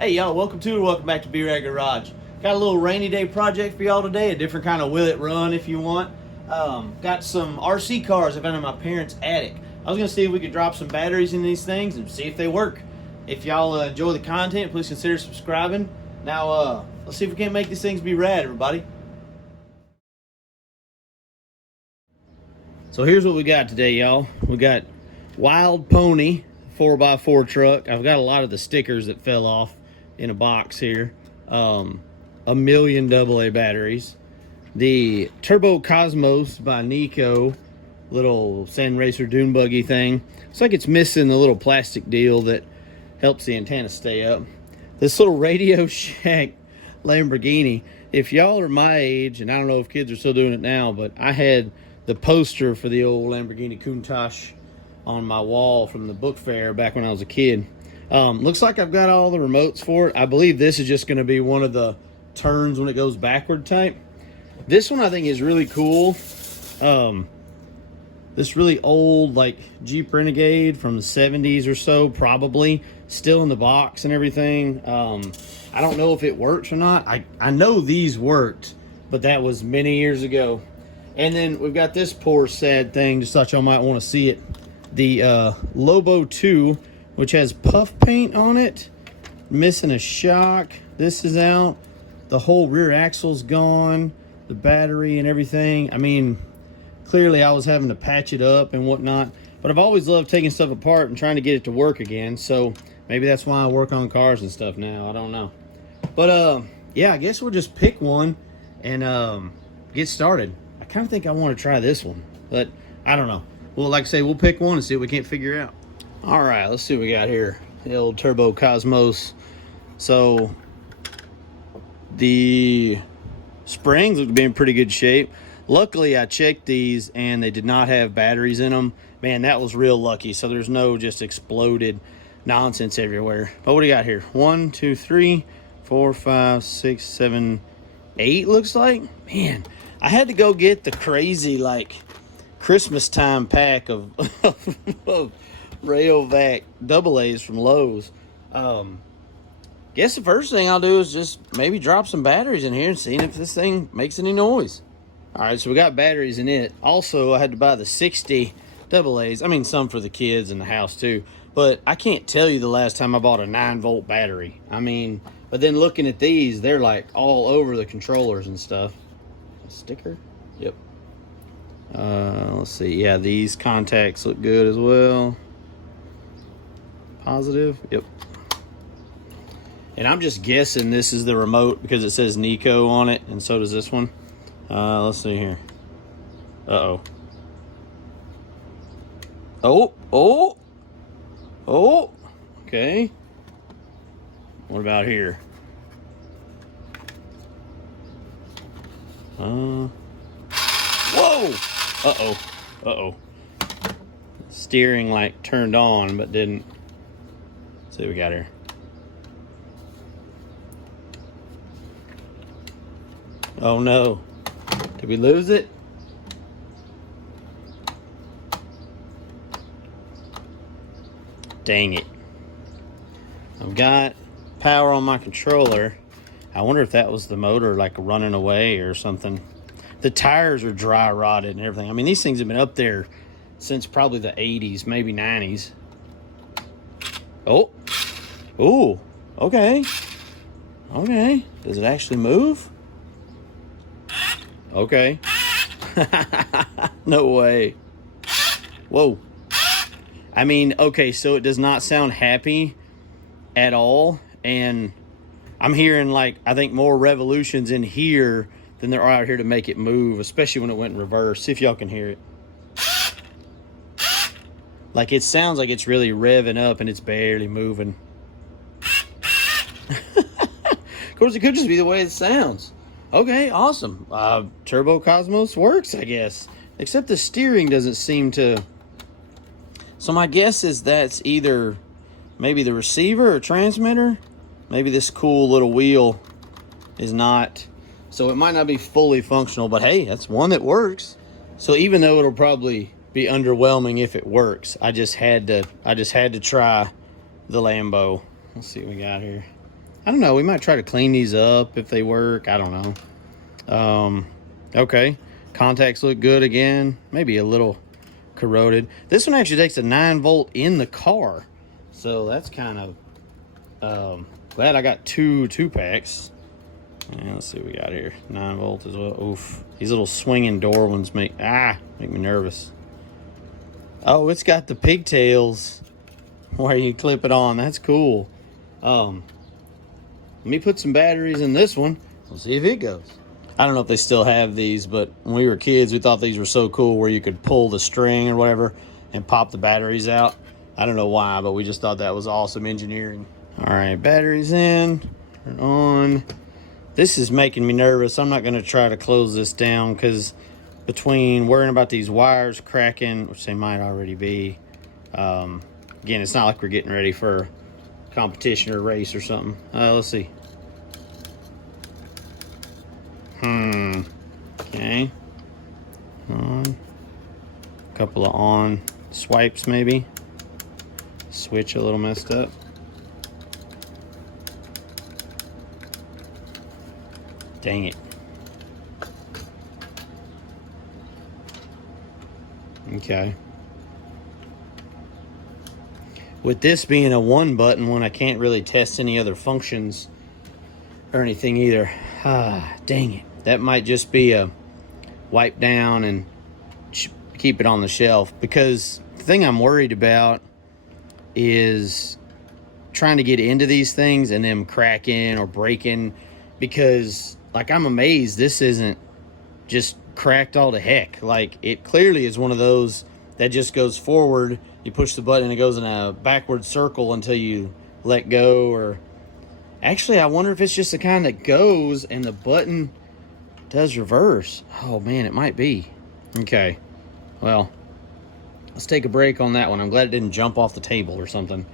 Hey y'all, welcome back to B-Rad Garage. Got a little rainy day project for y'all today, a different kind of will it run if you want. Got some RC cars I found in my parents' attic. I was gonna see if we could drop some batteries in these things and see if they work. If y'all enjoy the content, please consider subscribing. Now, let's see if we can't make these things be rad, everybody. So here's what we got today, y'all. We got Wild Pony 4x4 truck. I've got a lot of the stickers that fell off in a box here. A million AA batteries. The Turbo Cosmos by Nikko, little sand racer dune buggy thing. It's like it's missing the little plastic deal that helps the antenna stay up. This little Radio Shack Lamborghini. If y'all are my age, and I don't know if kids are still doing it now, but I had the poster for the old Lamborghini Countach on my wall from the book fair back when I was a kid. Looks like I've got all the remotes for it. I believe this is just going to be one of the turns when it goes backward type. This one I think is really cool. This really old like Jeep Renegade from the 70s or so, probably still in the box and everything. I don't know if it works or not. I know these worked, but that was many years ago. And then we've got this poor sad thing, just thought y'all might want to see it. The Lobo 2, which has puff paint on it, missing a shock. This is out. The whole rear axle's gone, the battery and everything. I mean, clearly I was having to patch it up and whatnot, but I've always loved taking stuff apart and trying to get it to work again. So maybe that's why I work on cars and stuff now. I don't know. But yeah, I guess we'll just pick one and get started. I kind of think I want to try this one, but I don't know. Well, like I say, we'll pick one and see what we can't figure out. All right, let's see what we got here. The old Turbo Cosmos. So the springs look to be in pretty good shape. Luckily, I checked these and they did not have batteries in them. Man, that was real lucky. So there's no just exploded nonsense everywhere. But what do you got here? 1, 2, 3, 4, 5, 6, 7, 8 looks like. Man, I had to go get the crazy like Christmas time pack of Rayovac AA's from Lowe's. Guess the first thing I'll do is just maybe drop some batteries in here and see if this thing makes any noise. All right, so we got batteries in it. Also, I had to buy the 60 AA's. I mean, some for the kids in the house too. But I can't tell you the last time I bought a 9-volt battery. I mean, but then looking at these, they're like all over the controllers and stuff. A sticker? Yep. Let's see. Yeah, these contacts look good as well. Positive. Yep. And I'm just guessing this is the remote because it says Nikko on it, and so does this one. Let's see here. Uh-oh. Oh. Okay. What about here? Whoa! Uh-oh. Steering like turned on, but didn't. Let's see what we got here. Oh no. Did we lose it? Dang it. I've got power on my controller. I wonder if that was the motor like running away or something. The tires are dry rotted and everything. I mean, these things have been up there since probably the 80s, maybe 90s. Oh. Ooh. Okay. Does it actually move? Okay. No way. Whoa. I mean, okay, so it does not sound happy at all. And I'm hearing like, I think more revolutions in here than there are out here to make it move, especially when it went in reverse. See if y'all can hear it. Like it sounds like it's really revving up and it's barely moving. Of course, it could just be the way it sounds. Okay, awesome. Turbo Cosmos works, I guess. Except the steering doesn't seem to... So my guess is that's either maybe the receiver or transmitter. Maybe this cool little wheel is not... So it might not be fully functional, but hey, that's one that works. So even though it'll probably be underwhelming if it works, I just had to try the Lambo. Let's see what we got here. I don't know. We might try to clean these up if they work. I don't know. Okay. Contacts look good again. Maybe a little corroded. This one actually takes a 9-volt in the car. So that's kind of glad I got two packs. And let's see what we got here. 9-volt as well. Oof. These little swinging door ones make me nervous. Oh, it's got the pigtails where you clip it on. That's cool. Let me put some batteries in this one. We'll see if it goes. I don't know if they still have these, but when we were kids, we thought these were so cool where you could pull the string or whatever and pop the batteries out. I don't know why, but we just thought that was awesome engineering. All right, batteries in, turn on. This is making me nervous. I'm not going to try to close this down because between worrying about these wires cracking, which they might already be, again, it's not like we're getting ready for a competition or a race or something. Let's see. Okay. On. Couple of on swipes maybe. Switch a little messed up. Dang it. Okay. With this being a 1-button one, I can't really test any other functions or anything either. Dang it. That might just be a wipe down and keep it on the shelf, because the thing I'm worried about is trying to get into these things and them cracking or breaking, because like I'm amazed this isn't just cracked all to heck. Like it clearly is one of those that just goes forward, you push the button and it goes in a backward circle until you let go. Or actually I wonder if it's just the kind that goes and the button does reverse. Oh man, it might be. Okay, well, let's take a break on that one. I'm glad it didn't jump off the table or something.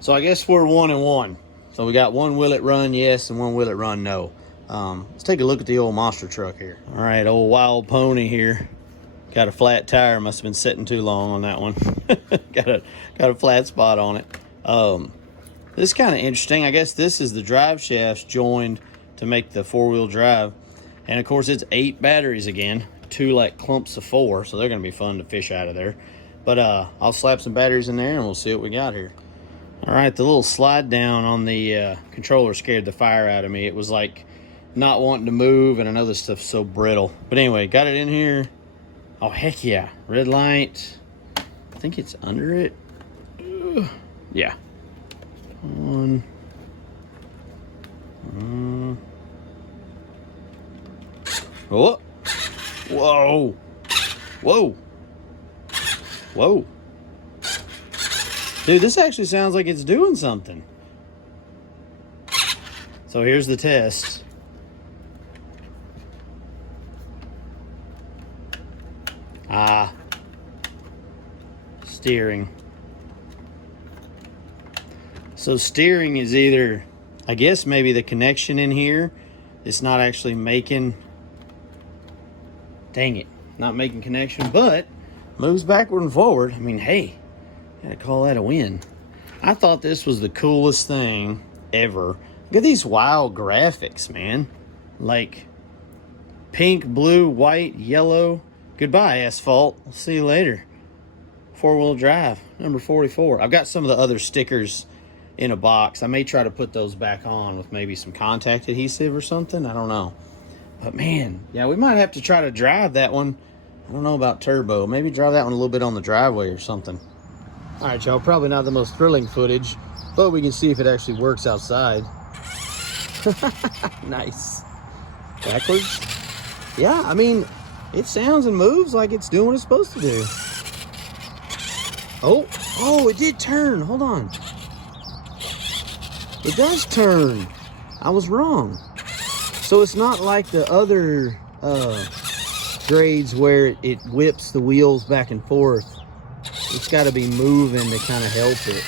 So I guess we're 1 and 1. So we got one will it run yes and one will it run no. Let's take a look at the old monster truck here. All right, old Wild Pony here. Got a flat tire. Must have been sitting too long on that one. got a flat spot on it. This is kind of interesting. I guess this is the drive shafts joined to make the 4-wheel drive. And of course it's 8 batteries again. 2 like clumps of 4, so they're gonna be fun to fish out of there. But I'll slap some batteries in there and we'll see what we got here. All right, the little slide down on the controller scared the fire out of me. It was like not wanting to move, and I know this stuff's so brittle. But anyway, got it in here. Oh, heck yeah. Red light. I think it's under it. Yeah. On. Oh. Whoa. Whoa. Whoa. Dude, this actually sounds like it's doing something. So here's the test. Steering. So steering is either, I guess maybe the connection in here, it's not actually making, dang it, not making connection, but moves backward and forward. I mean, hey, gotta call that a win. I thought this was the coolest thing ever. Look at these wild graphics, man. Like pink, blue, white, yellow. Goodbye, asphalt. I'll see you later. 4-wheel drive, number 44. I've got some of the other stickers in a box. I may try to put those back on with maybe some contact adhesive or something. I don't know. But man, yeah, we might have to try to drive that one. I don't know about turbo. Maybe drive that one a little bit on the driveway or something. All right, y'all, probably not the most thrilling footage, but we can see if it actually works outside. Nice. Backwards? Yeah, I mean, it sounds and moves like it's doing what it's supposed to do. Oh, it did turn. Hold on. It does turn. I was wrong. So it's not like the other grades where it whips the wheels back and forth. It's got to be moving to kind of help it.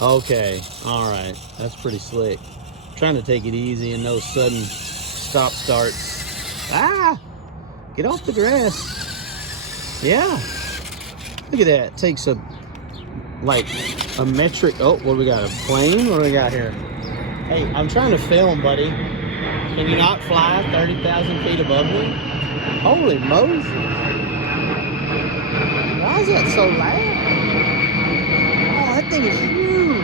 Okay, all right. That's pretty slick. I'm trying to take it easy and no sudden stop starts. Get off the grass. Yeah. Look at that. It takes a metric. Oh, what do we got? A plane? What do we got here? Hey, I'm trying to film, buddy. Can you not fly 30,000 feet above me? Holy Moses. Why is that so loud? Oh, that thing is huge.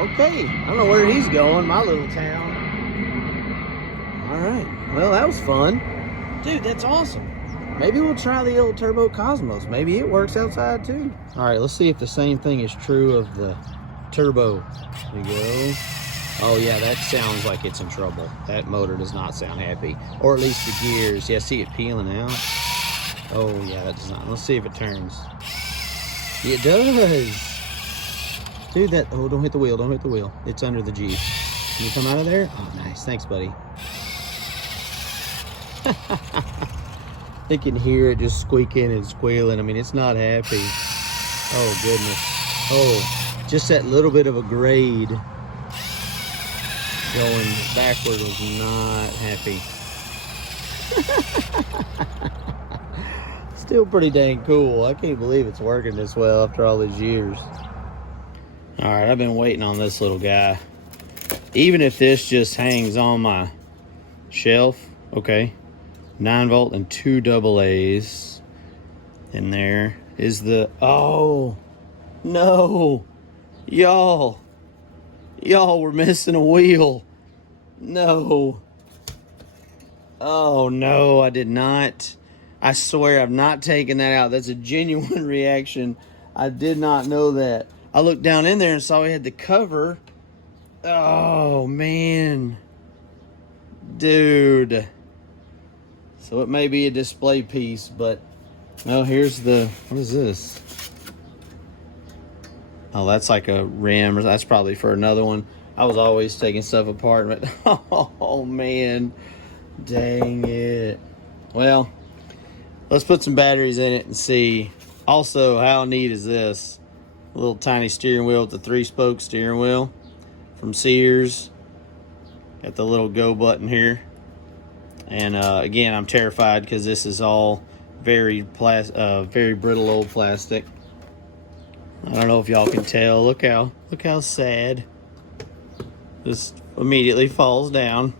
Okay, I don't know where he's going, my little town. All right, well, that was fun. Dude, that's awesome. Maybe we'll try the old Turbo Cosmos. Maybe it works outside too. All right, let's see if the same thing is true of the Turbo. There you go. Oh yeah, that sounds like it's in trouble. That motor does not sound happy. Or at least the gears. Yeah, see it peeling out. Oh yeah, that does not. Let's see if it turns. It does. Dude, that, oh, don't hit the wheel, don't hit the wheel. It's under the Jeep. Can you come out of there? Oh, nice, thanks, buddy. They can hear it just squeaking and squealing. I mean, it's not happy. Oh, goodness. Oh, just that little bit of a grade going backward was not happy. Still pretty dang cool. I can't believe it's working this well after all these years. All right, I've been waiting on this little guy. Even if this just hangs on my shelf, okay. 9-volt and 2 AA's. And there is the, oh, no. Y'all, we're missing a wheel. No. Oh, no, I did not. I swear I've not taken that out. That's a genuine reaction. I did not know that. I looked down in there and saw we had the cover. Oh, man. Dude. So it may be a display piece, but, oh, here's the, what is this? Oh, that's like a rim, or that's probably for another one. I was always taking stuff apart, but, oh, man. Dang it. Well, let's put some batteries in it and see. Also, how neat is this? A little tiny steering wheel with the 3-spoke steering wheel from Sears. Got the little go button here. And again, I'm terrified because this is all very brittle old plastic. I don't know if y'all can tell. Look how sad. Just immediately falls down.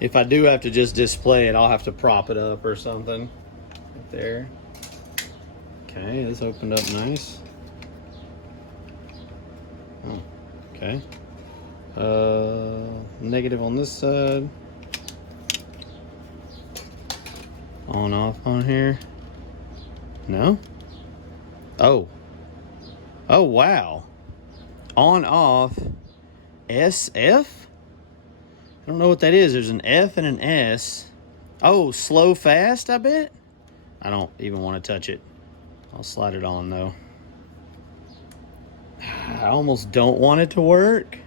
If I do have to just display it, I'll have to prop it up or something. Right there. Okay, this opened up nice. Oh, okay. Negative on this side. On off on here. No? Oh. Oh, wow. On off. SF? I don't know what that is. There's an F and an S. Oh, slow fast, I bet? I don't even want to touch it. I'll slide it on though. I almost don't want it to work.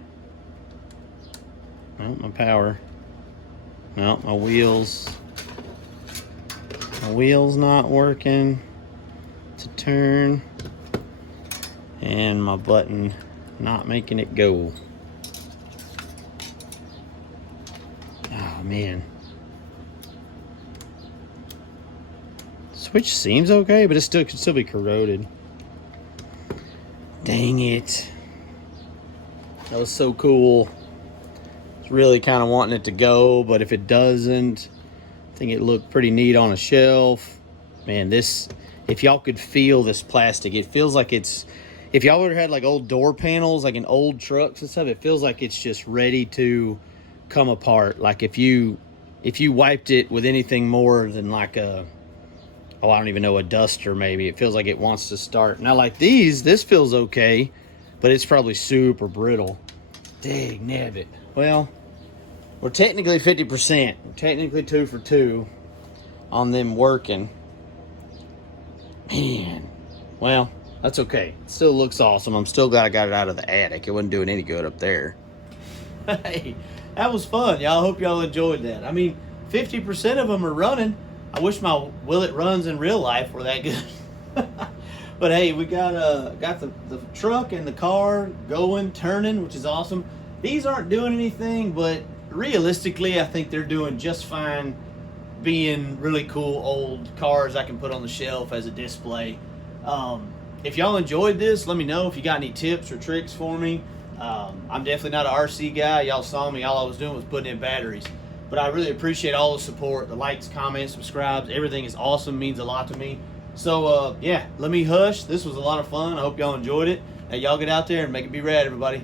No, my power. No, my wheels. My wheel's not working to turn. And my button not making it go. Oh, man. Switch seems okay, but it still could still be corroded. Dang it. That was so cool. I was really kind of wanting it to go, but if it doesn't, I think it looked pretty neat on a shelf. Man, this, if y'all could feel this plastic, it feels like it's, if y'all ever had like old door panels, like in old trucks and stuff, it feels like it's just ready to come apart. Like if you wiped it with anything more than like a, oh, I don't even know, a duster maybe, it feels like it wants to start. Now like these, this feels okay, but it's probably super brittle. Dang nabbit. Well, we're technically 50%. We're technically 2 for 2 on them working. Man, well, that's okay. It still looks awesome. I'm still glad I got it out of the attic. It wasn't doing any good up there. Hey, that was fun, y'all. Hope y'all enjoyed that. I mean, 50% of them are running. I wish my will it runs in real life were that good. But hey, we got the truck and the car going, turning, which is awesome. These aren't doing anything, but realistically, I think they're doing just fine being really cool old cars I can put on the shelf as a display. If y'all enjoyed this, let me know. If you got any tips or tricks for me, I'm definitely not an RC guy. Y'all saw me. All I was doing was putting in batteries. But I really appreciate all the support, the likes, comments, subscribes. Everything is awesome, means a lot to me. So, yeah, let me hush. This was a lot of fun. I hope y'all enjoyed it. Hey, y'all get out there and make it be rad, everybody.